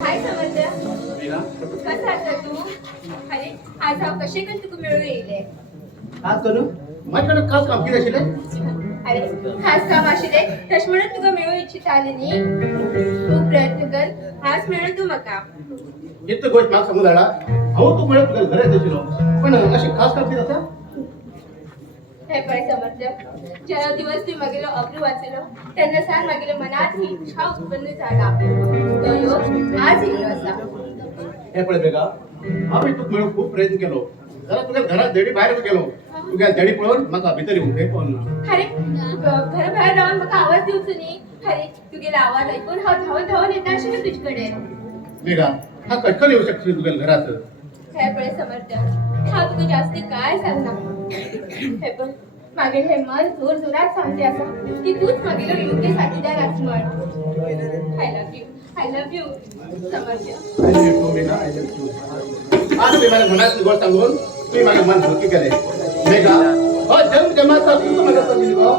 हाय समजलं कसा आसा तू अरे आज हांव कशें करून तुका मेळूं येयलें आज करू माझ्याकडे खास काम किती असेल अरे खास काम आशिल्लें तशें म्हणून तुका मेळूं इच्छितालें न्ही खूब प्रयत्न कर आज मेळ्ळो तूं म्हाका इतकं गोष्ट म्हाका सांगून धाडा हांव तू म्हणत तुका घरा येतलो पण अशी खास काम किती आसा हे पळय समजलं ज्या दिवस तुवें मागेलो अब्रू वाचलो तेन्ना सावन मागेलो मनात ही इच्छा उत्पन्न जाला तो योग आज येयलो आसा हे पळय बेगा हांवें तुका मेळून खूप प्रयत्न केलो जाल्यार तुका घरात धडी भायर गेलो तुगे धडी पळोवन म्हाका भितर येवंक हे पळोवना अरे घरा भायर रावन म्हाका आवाज दिवचो न्ही अरे तुगेलो आवाज आयकून हांव धांवन धांवन येता आशिल्लें तुजे कडेन बेगा हा कटकन येऊ शकता तुगे घरात हे पळय समर्थ हांव तुका जास्ती काय सांगना हे पळय मागेल हे मन जोर जोरात सांगते आसा की तूच मागेलो योग्य साथीदार आस म्हण आय लव्ह यू समर्थ आय लव्ह यू बेगा आय लव्ह यू आज मी माझ्या मनातली गोष्ट सांगून तुम्ही माझं मन हलकी केले बेगा हो जन्म जन्माचा तू माझ्या पत्नी हो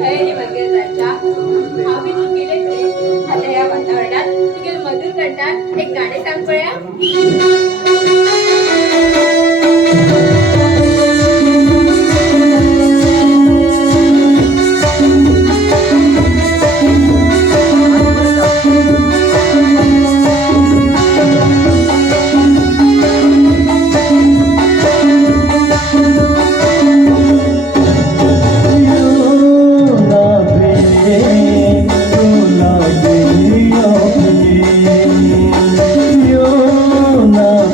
हे रे मागेल राजा हांव बी तू गेले रे आता या वातावरणात तुगेल मधुर कंठात एक गाणें सांग पळया ना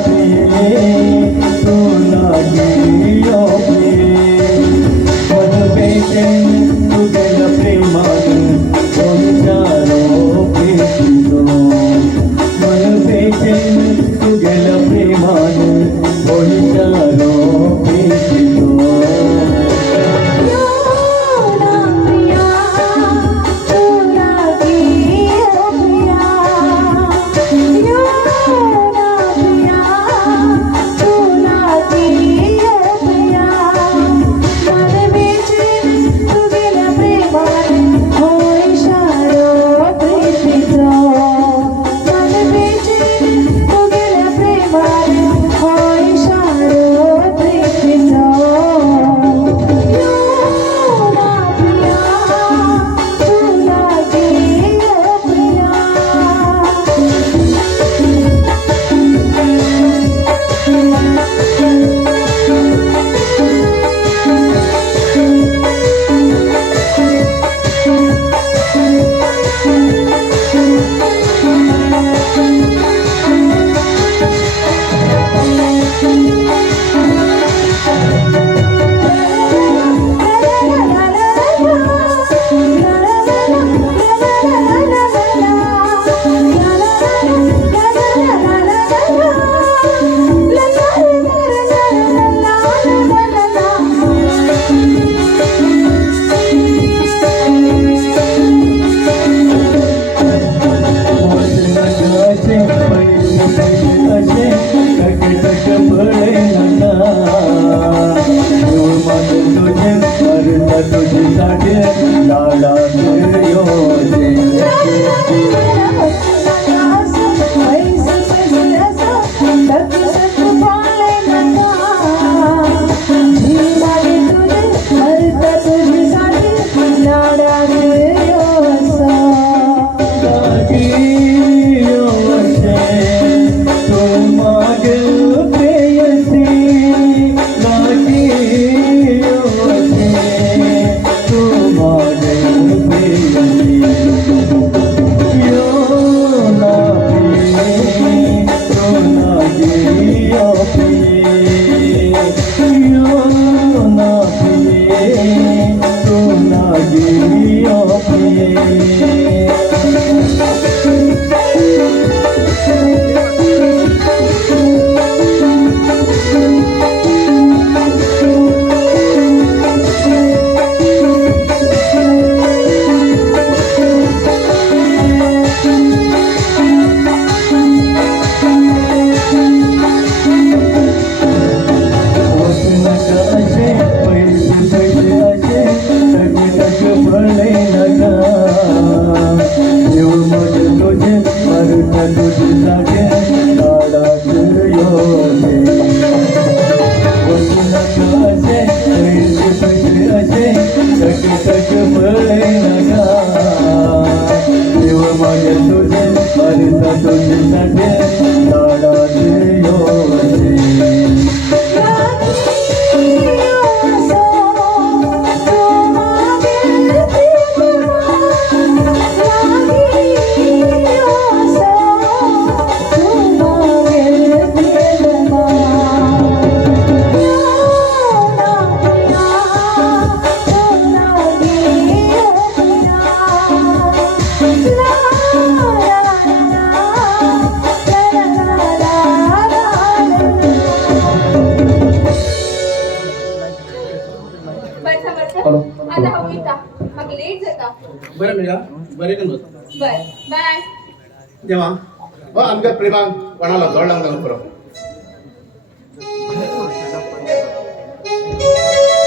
तुझ्यासाठी लाडात योगे वचनात असे पैसे पैसे असे टक टक पळे नका देव माझ्या तुझे हरिता तुझ्यासाठी लाडात योगे आता हवीता मग लेट जाता बरं मेघा बरे करून बस बर बाय जेव्हा हो आमच्या प्रेमान कोणाला जोड लागला नको